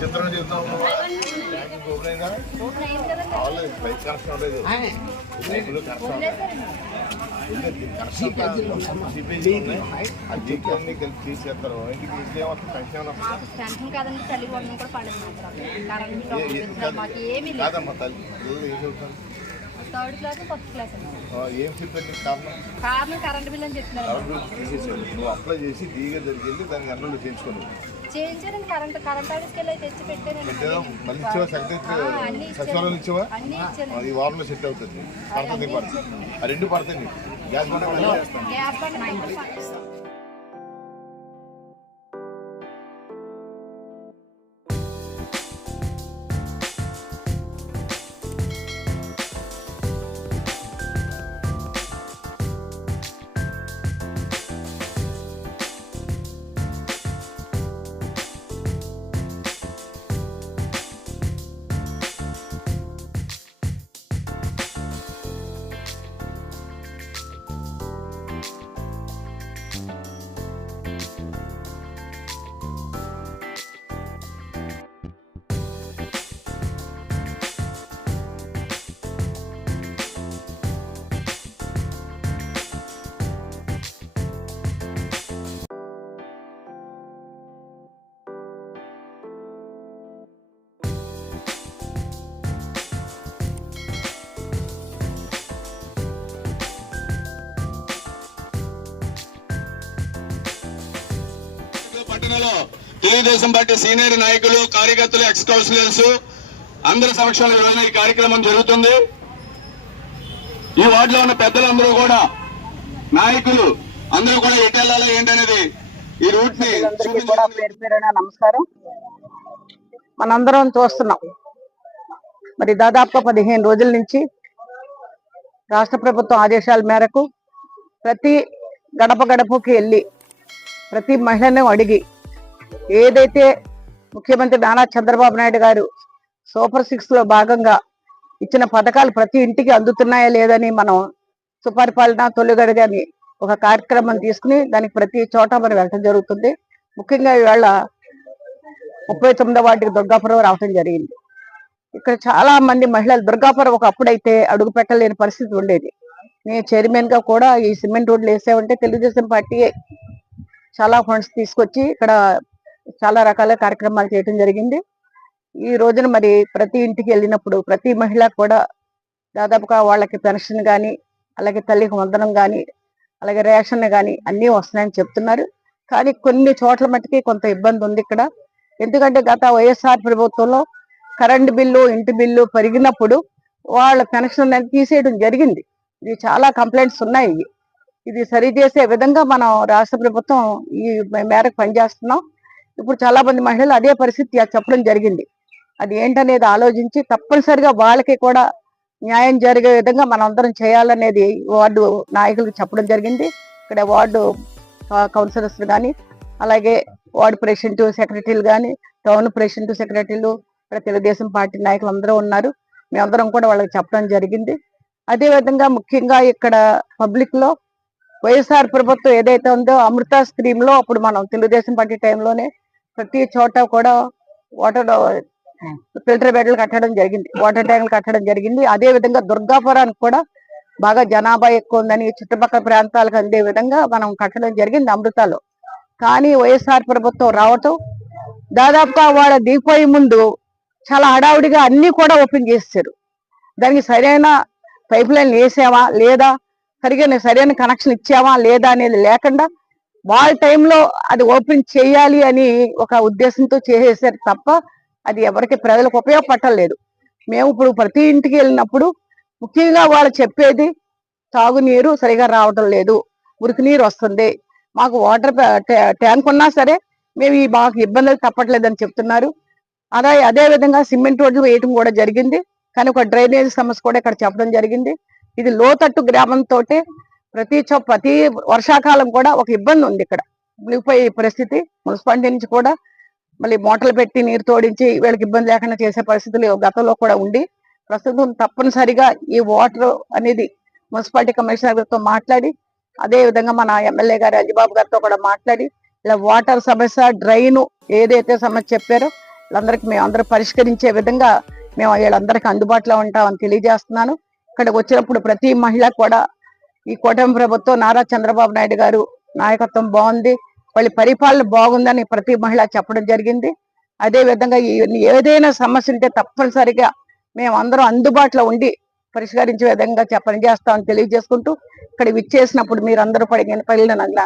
చిత్రం చెప్తాం తీసేస్తారు ఇంటికి కాదమ్మా తల్లి ఏం చెప్తాను థర్డ్ క్లాస్ ఫస్ట్ క్లాస్ ఏం చెప్పండి కారణం కరెంట్ బిల్ అని చెప్తున్నారు. నువ్వు అప్లై చేసి డీగా జరిగింది దానికి అన్నులు చేయించుకోను చేయించారండి. కరెంట్ ఆఫీస్కి వెళ్ళి తెచ్చి పెట్టాను. మళ్ళీ ఇచ్చావా సెక్రటరీ సచివాలయం ఇచ్చావా? ఈ వారంలో సెట్ అవుతుంది. పడుతుంది ఆ రెండు పడుతుంది. గ్యాస్ బండ తెలుగుదేశం పార్టీ సీనియర్ నాయకులు, కార్యకర్తలు, ఎక్స్ కౌన్సిలర్స్ అందరి సమక్షంలో ఈ కార్యక్రమం జరుగుతుంది. ఈ వార్డులో ఉన్న పెద్దలందరూ కూడా, నాయకులు అందరూ కూడా ఎటు వెళ్ళాలి ఏంటనేది ఈ రూట్ ని పేరు పేరున నమస్కారం. మనందరం చూస్తున్నాం, మరి దాదాపుగా 15 రోజుల నుంచి రాష్ట్ర ప్రభుత్వం ఆదేశాల మేరకు ప్రతి గడప గడపకి వెళ్ళి ప్రతి మహిళను అడిగి ఏదైతే ముఖ్యమంత్రి నారా చంద్రబాబు నాయుడు గారు సూపర్ 6 లో భాగంగా ఇచ్చిన పథకాలు ప్రతి ఇంటికి అందుతున్నాయా లేదని మనం సుపరిపాలన తొలిగడని ఒక కార్యక్రమం తీసుకుని దానికి ప్రతి చోట మనం వెళ్ళడం జరుగుతుంది. ముఖ్యంగా ఈవేళ 39వ వార్డుకి దుర్గాపురం రావడం జరిగింది. ఇక్కడ చాలా మంది మహిళలు దుర్గాపురం ఒకప్పుడైతే అడుగు పెట్టలేని పరిస్థితి ఉండేది. నేను చైర్మన్ గా కూడా ఈ సిమెంట్ రోడ్లు వేసామంటే తెలుగుదేశం పార్టీయే చాలా ఫండ్స్ తీసుకొచ్చి ఇక్కడ చాలా రకాల కార్యక్రమాలు చేయడం జరిగింది. ఈ రోజున మరి ప్రతి ఇంటికి వెళ్ళినప్పుడు ప్రతి మహిళ కూడా దాదాపుగా వాళ్ళకి పెన్షన్ కానీ, అలాగే తల్లికి వందనం కానీ, అలాగే రేషన్ కానీ అన్నీ వస్తున్నాయని చెప్తున్నారు. కానీ కొన్ని చోట్ల మట్టుకి కొంత ఇబ్బంది ఉంది ఇక్కడ. ఎందుకంటే గత వైఎస్ఆర్ ప్రభుత్వంలో కరెంటు బిల్లు, ఇంటి బిల్లు పెరిగినప్పుడు వాళ్ళ పెన్షన్ అనేది తీసేయడం జరిగింది. ఇది చాలా కంప్లైంట్స్ ఉన్నాయి. ఇది సరిచేసే విధంగా మనం రాష్ట్ర ప్రభుత్వం ఈ మేరకు పనిచేస్తున్నాం. ఇప్పుడు చాలా మంది మహిళలు అదే పరిస్థితి చెప్పడం జరిగింది. అది ఏంటనేది ఆలోచించి తప్పనిసరిగా వాళ్ళకి కూడా న్యాయం జరిగే విధంగా మనం అందరం చేయాలనేది వార్డు నాయకులకు చెప్పడం జరిగింది. ఇక్కడ వార్డు కౌన్సిలర్స్ కానీ, అలాగే వార్డు ప్రెసిడెంట్ సెక్రటరీలు కానీ, టౌన్ ప్రెసిడెంట్ సెక్రటరీలు, ఇక్కడ తెలుగుదేశం పార్టీ నాయకులు అందరూ ఉన్నారు. మేమందరం కూడా వాళ్ళకి చెప్పడం జరిగింది. అదేవిధంగా ముఖ్యంగా ఇక్కడ పబ్లిక్ లో వైఎస్ఆర్ ప్రభుత్వం ఏదైతే ఉందో అమృత స్కీమ్ లో అప్పుడు మనం తెలుగుదేశం పార్టీ టైంలోనే ప్రతి చోట కూడా వాటర్ ఫిల్టర్ బెడ్లు కట్టడం జరిగింది, వాటర్ ట్యాంకులు కట్టడం జరిగింది. అదే విధంగా దుర్గాపురానికి కూడా బాగా జనాభా ఎక్కువ ఉందని చుట్టుపక్కల ప్రాంతాలకు అందే విధంగా మనం కట్టడం జరిగింది అమృతలో. కానీ వైఎస్ఆర్ ప్రభుత్వం రావటం దాదాపుగా వాళ్ళ దిగిపోయే ముందు చాలా హడావుడిగా అన్ని కూడా ఓపెన్ చేశారు. దానికి సరైన పైప్ లైన్ వేసామా లేదా, సరైన కనెక్షన్ ఇచ్చామా లేదా అనేది లేకుండా వాళ్ళ టైంలో అది ఓపెన్ చేయాలి అని ఒక ఉద్దేశంతో చేసేసారు తప్ప అది ఎవరికి ప్రజలకు ఉపయోగపట్టలేదు. మేము ఇప్పుడు ప్రతి ఇంటికి వెళ్ళినప్పుడు ముఖ్యంగా వాళ్ళు చెప్పేది తాగునీరు సరిగా రావటం లేదు, మురికి నీరు వస్తుంది, మాకు వాటర్ ట్యాంక్ ఉన్నా సరే మేము మాకు ఇబ్బందులు తప్పట్లేదని చెప్తున్నారు. అదే విధంగా సిమెంట్ రోడ్లు వేయటం కూడా జరిగింది. కానీ ఒక డ్రైనేజ్ సమస్య కూడా ఇక్కడ చెప్పడం జరిగింది. ఇది లోతట్టు గ్రామంతో ప్రతి వర్షాకాలం కూడా ఒక ఇబ్బంది ఉంది. ఇక్కడ మునిగిపోయే పరిస్థితి. మున్సిపాలిటీ నుంచి కూడా మళ్ళీ మోటార్లు పెట్టి నీరు తోడించి వీళ్ళకి ఇబ్బంది లేకుండా చేసే పరిస్థితులు గతంలో కూడా ఉండి, ప్రస్తుతం తప్పనిసరిగా ఈ వాటర్ అనేది మున్సిపాలిటీ కమిషనర్ గారితో మాట్లాడి, అదే విధంగా మన ఎమ్మెల్యే గారు అజిబాబు గారితో కూడా మాట్లాడి, ఇలా వాటర్ సమస్య, డ్రైను ఏదైతే సమస్య చెప్పారో వీళ్ళందరికీ మేము అందరూ పరిష్కరించే విధంగా మేము వీళ్ళందరికీ అందుబాటులో ఉంటామని తెలియజేస్తున్నాను. ఇక్కడికి వచ్చినప్పుడు ప్రతి మహిళ కూడా ఈ కూటమి ప్రభుత్వం నారా చంద్రబాబు నాయుడు గారు నాయకత్వం బాగుంది, వాళ్ళ పరిపాలన బాగుందని ప్రతి మహిళ చెప్పడం జరిగింది. అదే విధంగా ఏదైనా సమస్య ఉంటే తప్పనిసరిగా మేము అందరం అందుబాటులో ఉండి పరిష్కరించే విధంగా పనిచేస్తామని తెలియజేసుకుంటూ, ఇక్కడ విచ్చేసినప్పుడు మీరందరూ పడిన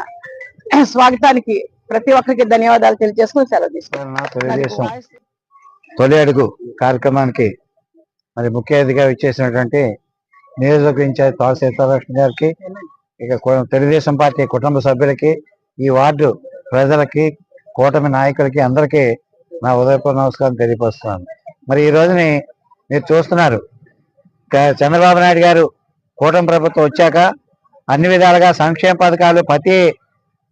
స్వాగతానికి ప్రతి ఒక్కరికి ధన్యవాదాలు తెలియజేసుకుని సెలవు తీసుకుంటాం. తొలి అడుగు కార్యక్రమానికి మరి ముఖ్య అతిథిగా విచ్చేసినటువంటి నియోజకవర్గ ఇన్ఛార్జ్ తాళ సీతారామకృష్ణ గారికి, ఇక తెలుగుదేశం పార్టీ కుటుంబ సభ్యులకి, ఈ వార్డు ప్రజలకి, కూటమి నాయకులకి అందరికీ నా ఉదయపూర్వ నమస్కారం తెలియపరుస్తున్నాను. మరి ఈ రోజుని మీరు చూస్తున్నారు, చంద్రబాబు నాయుడు గారు కూటమి ప్రభుత్వం వచ్చాక అన్ని విధాలుగా సంక్షేమ పథకాలు ప్రతి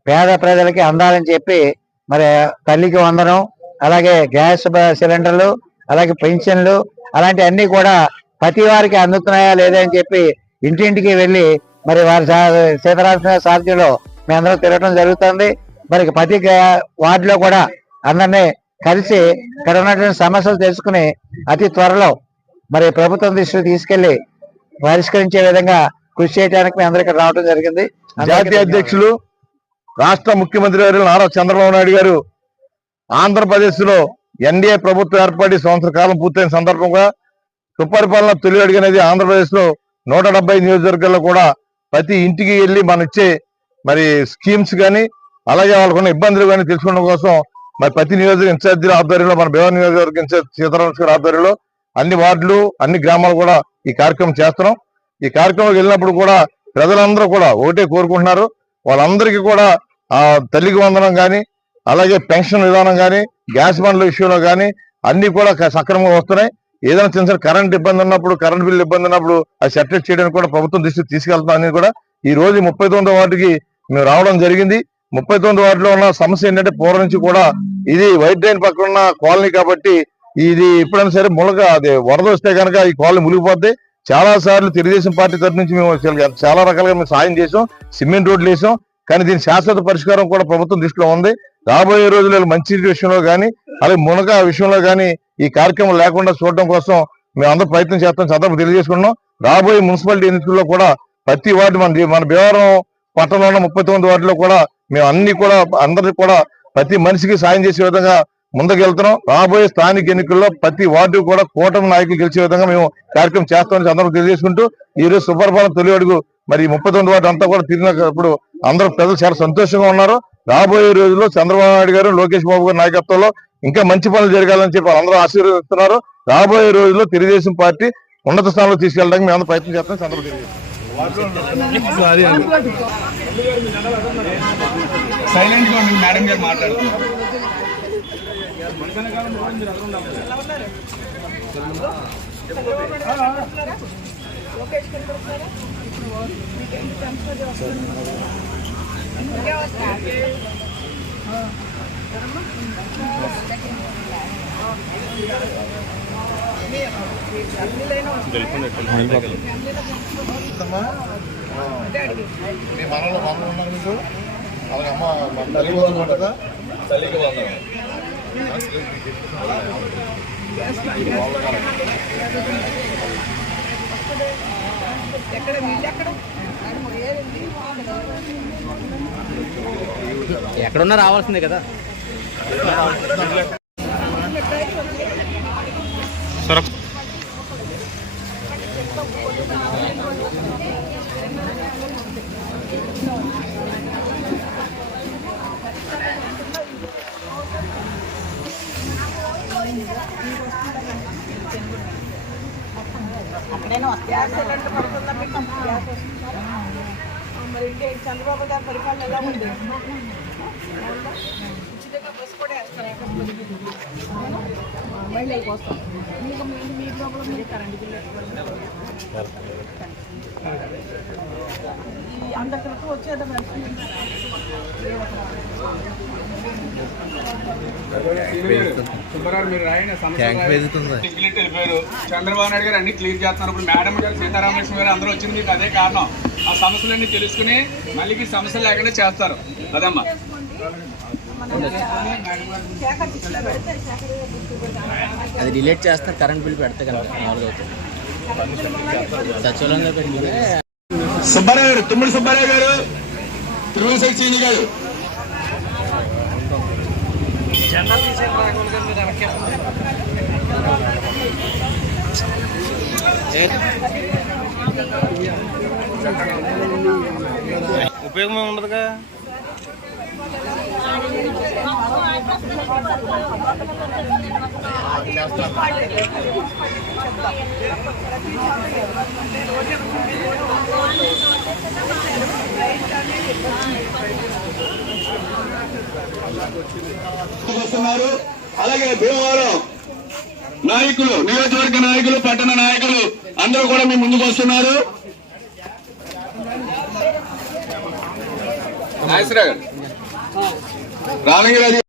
పేద ప్రజలకి అందాలని చెప్పి మరి తల్లికి వందనం, అలాగే గ్యాస్ సిలిండర్లు, అలాగే పెన్షన్లు అలాంటి అన్ని కూడా ప్రతి వారికి అందుతున్నాయా లేదా అని చెప్పి ఇంటింటికి వెళ్ళి మరి వారి సీతారామ సారథ్యంలో మేము అందరం తిరగడం జరుగుతుంది. మరి ప్రతి వార్డులో కూడా అందరినీ కలిసి ఇక్కడ ఉన్నటువంటి సమస్యలు తెలుసుకుని అతి త్వరలో మరి ప్రభుత్వం దృష్టికి తీసుకెళ్లి పరిష్కరించే విధంగా కృషి చేయడానికి మేము అందరికీ రావడం జరిగింది. జాతీయ అధ్యక్షులు రాష్ట్ర ముఖ్యమంత్రి గారు నారా చంద్రబాబు నాయుడు గారు ఆంధ్రప్రదేశ్ లో ఎన్డీఏ ప్రభుత్వం ఏర్పడి సంవత్సర కాలం పూర్తయిన సందర్భంగా సుపరిపాలన తొలి అడుగు అనేది ఆంధ్రప్రదేశ్ లో 170 నియోజకవర్గాల్లో కూడా ప్రతి ఇంటికి వెళ్ళి మన ఇచ్చే మరి స్కీమ్స్ కానీ అలాగే వాళ్ళకున్న ఇబ్బందులు కానీ తెలుసుకోవడం కోసం మరి ప్రతి నియోజకవర్గ ఇన్ఛార్జీల ఆధ్వర్యంలో మన భీమవరం నియోజకవర్గ ఇన్ఛార్జ్ సీతారామకృష్ణ ఆధ్వర్యంలో అన్ని వార్డులు అన్ని గ్రామాలు కూడా ఈ కార్యక్రమం చేస్తున్నాం. ఈ కార్యక్రమంకి వెళ్ళినప్పుడు కూడా ప్రజలందరూ కూడా ఒకటే కోరుకుంటున్నారు, వాళ్ళందరికీ కూడా ఆ తల్లికి వందనం కానీ అలాగే పెన్షన్ విధానం కానీ గ్యాస్ బండ్ల విషయంలో కానీ అన్ని కూడా సక్రమంగా వస్తున్నాయి. ఏదైనా చిన్న కరెంట్ ఇబ్బంది ఉన్నప్పుడు, కరెంట్ బిల్లు ఇబ్బంది ఉన్నప్పుడు అది సెటిల్ చేయడానికి కూడా ప్రభుత్వం దృష్టికి తీసుకెళ్తాం అనేది కూడా ఈ రోజు 39వ వార్డుకి మేము రావడం జరిగింది. 39వ వార్డులో ఉన్న సమస్య ఏంటంటే పూర్వం నుంచి కూడా ఇది వైట్ డ్రైన్ పక్కన ఉన్న కాలనీ కాబట్టి ఇది ఎప్పుడైనా సరే అదే వరద వస్తే కనుక ఈ కాలనీ మునిగిపోద్ది. చాలా సార్లు తెలుగుదేశం పార్టీ తరఫు నుంచి మేము చాలా రకాలుగా మేము సాయం చేసాం, సిమెంట్ రోడ్లు వేసాం. కానీ దీని శాశ్వత పరిష్కారం కూడా ప్రభుత్వం దృష్టిలో ఉంది. రాబోయే రోజుల్లో మంచి విషయంలో కానీ అలాగే మునగ విషయంలో కానీ ఈ కార్యక్రమం లేకుండా చూడడం కోసం మేము అందరూ ప్రయత్నం చేస్తాం, సందర్భం తెలియజేసుకున్నాం. రాబోయే మున్సిపాలిటీ ఎన్నికల్లో కూడా ప్రతి వార్డు మన భీమవరం పట్టణంలో ఉన్న 39 వార్డులో కూడా మేము అన్ని కూడా అందరికీ కూడా ప్రతి మనిషికి సాయం చేసే విధంగా ముందుకెళ్తున్నాం. రాబోయే స్థానిక ఎన్నికల్లో ప్రతి వార్డు కూడా కూటమి నాయకులు గెలిచే విధంగా మేము కార్యక్రమం చేస్తామని అందరూ తెలియజేసుకుంటూ ఈ రోజు సుపరిపాలన తొలి అడుగు మరి 39 వార్డు అంతా కూడా తిరిగినప్పుడు అందరూ ప్రజలు చాలా సంతోషంగా ఉన్నారు. రాబోయే రోజుల్లో చంద్రబాబు నాయుడు గారు, లోకేష్ బాబు గారి నాయకత్వంలో ఇంకా మంచి పనులు జరగాలని చెప్పి అందరూ ఆశీర్వదిస్తున్నారు. రాబోయే రోజుల్లో తెలుగుదేశం పార్టీ ఉన్నత స్థానంలో తీసుకెళ్ళడానికి మేము అందరూ ప్రయత్నం చేస్తాం. చంద్రబాబు సైలెంట్ గా మేడం గారు మాట్లాడుతున్నారు. మీ మనలో ఉన్నారు మీకు అలాగే అమ్మ తల్లికి వందనం తల్లికి వందనం ఎక్కడున్నా రావాల్సిందే కదా. చంద్రబాబు గారి పరిపాలన ఎలా ఉంది? సుబ్బారావు మీరు రాయన వెళ్ళిపోయారు. చంద్రబాబు నాయుడు గారు అన్ని క్లియర్ చేస్తున్నారు. ఇప్పుడు మేడం గారు సీతారామకృష్ణ గారు అందరూ వచ్చింది మీకు అదే కారణం. ఆ సమస్యలన్నీ తెలుసుకుని మళ్ళీ ఈ సమస్యలు లేకుండా చేస్తారు. అదమ్మా అది డిలీట్ చేస్తారు, కరెంట్ బిల్ పెడితే కనుక మామూలుగా అవుతుంది. సచివాలయంలో పెట్టుకుంటే సుబ్బారావు గారు, తుమ్మడి సుబ్బారావు గారు, తిరుమలశెట్టి సీని గారు, ఉపయోగం ఉండదుగా. వస్తున్నారు. అలాగే భీమవరం నాయకులు, నియోజకవర్గ నాయకులు, పట్టణ నాయకులు అందరూ కూడా మీ ముందుకు వస్తున్నారు. నాగేశ్వరరావు గారు, రామగిరి చేస్తా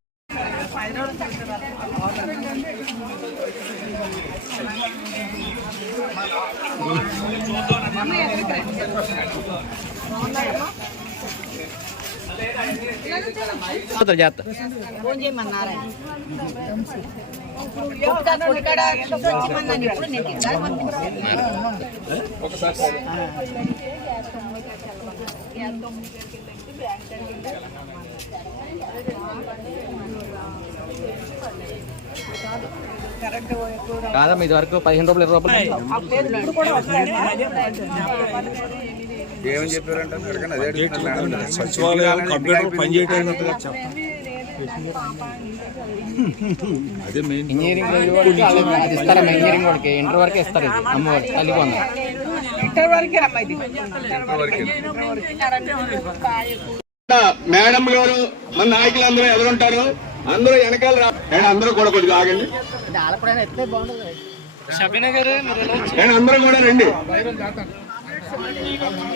కాదమ్మా, ఇది వరకు 15 రూపాయలు 20 రూపాయలు ఏమని చెప్పారంటే సచివాలయం కంప్యూటర్ పనిచేయడానికి ఇంజనీరింగ్ అది ఇస్తారమ్మా. ఇంజనీరింగ్ వాడికి ఇంటర్ వరకే ఇస్తారు. ఇది అమ్మవాడి తల్లికి వంద. మేడం గారు మన నాయకులు అందరూ ఎదురుంటారు. అందరూ వెనకాల అందరూ కూడా కొద్దిగా ఆగండి. అందరూ కూడా రండి.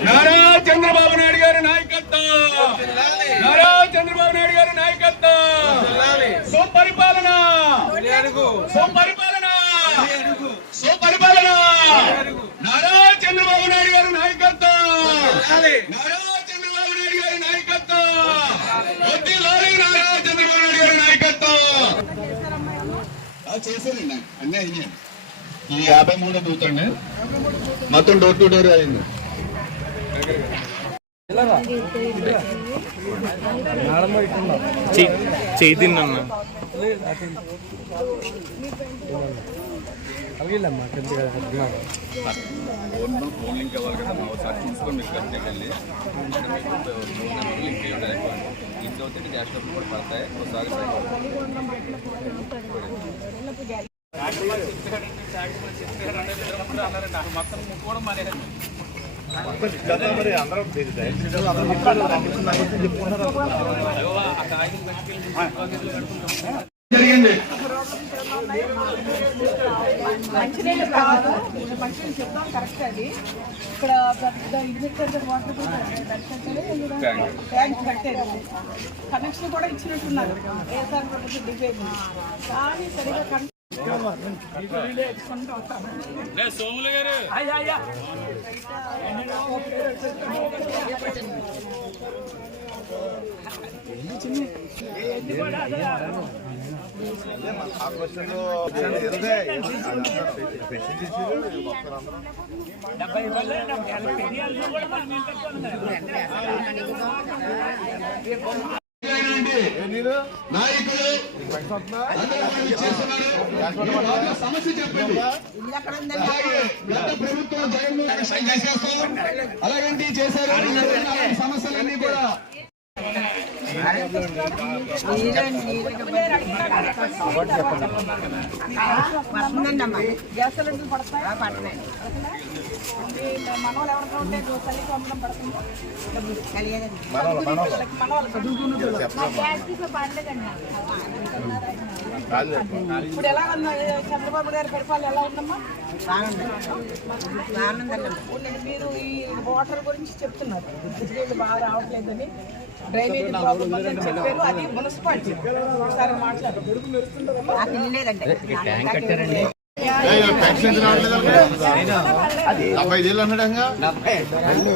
నారా చంద్రబాబు నాయుడు గారి నాయకత్వం, నారా చంద్రబాబు నాయుడు గారి నాయకత్వం, సుపరిపాలన, సుపరిపాలన, సుపరిపాలన, నారా చంద్రబాబు నాయుడు గారి నాయకత్వం, నారా చంద్రబాబు నాయుడు గారి నాయకత్వం, వద్దిల్లాలి నారా చంద్రబాబు నాయుడు గారి నాయకత్వం. చేశారండి అన్నీ అయినాయి. ఈ 53 దూతండి మొత్తం డోర్ టు డోర్ అయింది. చేయి తిన్నా లింక్ అవ్వాలి కదా, ఒకసారి తీసుకొని మీకు వెళ్ళి లింక్ లింక్ అవుతే గ్యాస్ డబ్బులు కూడా పడతాయి. ఒకసారి మొత్తం ముట్టుకోవడం మానేది. జరిగింది. మంచినీళ్ళు కాదు, మంచినీళ్ళు చెప్తాం కరెక్ట్. అది ఇక్కడ వాటర్ ట్యాంక్ కట్టేది, కనెక్షన్ కూడా ఇచ్చినట్టున్నారు ఏసారి ప్రభుత్వం డిపేజ్, కానీ సరిగా సోములు గారు నాయకులు సమస్య చెప్పండి. గత ప్రభుత్వం జగన్మోహన్ చేసేస్తాం అలాగంటే చేశారు. సమస్యలన్నీ కూడా గ్యాస్ సిలిండర్లు పడతాయా? మనవాళ్ళు ఎవరికైనా ఉంటే తల్లికి పంపడం పడుతుంది. ఇప్పుడు ఎలా ఉందా చంద్రబాబు గారి పరిపాలన ఎలా ఉందమ్మా? మీరు ఈ వాటర్ గురించి చెప్తున్నారు, నీళ్ళు బాగా రావట్లేదని, డ్రైనేజీ ప్రాబ్లం అని చెప్పారు. అది మున్సిపాలిటీ ఒకసారి మాట్లాడు. ట్యాంక్ కట్టారండి.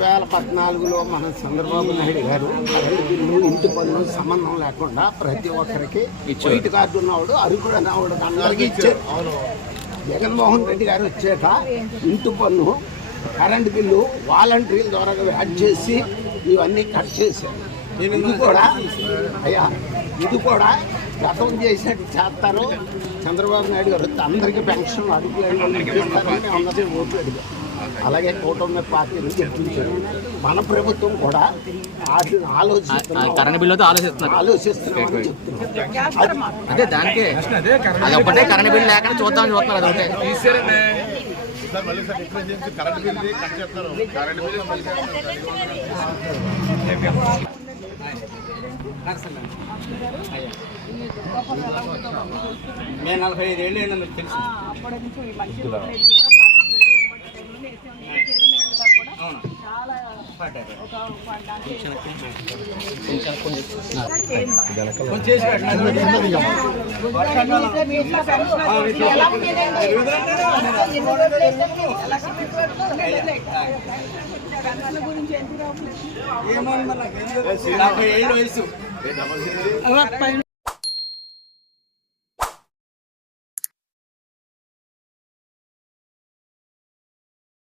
2014లో మన చంద్రబాబు నాయుడు గారు ఇల్లు ఇంటి పనులు సంబంధం లేకుండా ప్రతి ఒక్కరికి వైట్ కార్డు ఉన్నవాడు అరుగుడు అనేవాడు అందరికీ ఇచ్చారు. జగన్మోహన్ రెడ్డి గారు వచ్చాక ఇంటి పన్ను కరెంటు బిల్లు వాలంటీర్ల ద్వారా యాడ్ చేసి ఇవన్నీ కట్ చేశారు. ఇది కూడా గతం చేసినట్టు చేస్తారు. చంద్రబాబు నాయుడు గారు అందరికీ పెన్షన్ అడుగుతారని అందరికీ ఓట్లు అడిగారు. అలాగే కూటమి పార్టీని చెప్పించారు. మన ప్రభుత్వం కూడా కరెంట్ బిల్లు ఆలోచిస్తున్నామని చెప్తున్నారు. అదే దానికే అది ఒకటే కరెంట్ బిల్లు లేకుండా చూస్తున్నారు అదొకటే. మేము 45 ఏళ్ళు ఏంటంటే తెలుసు. అప్పటి నుంచి ఈ మనిషి చాలా ఒక గురించి ఎంత 40 ఏళ్ళు వయసు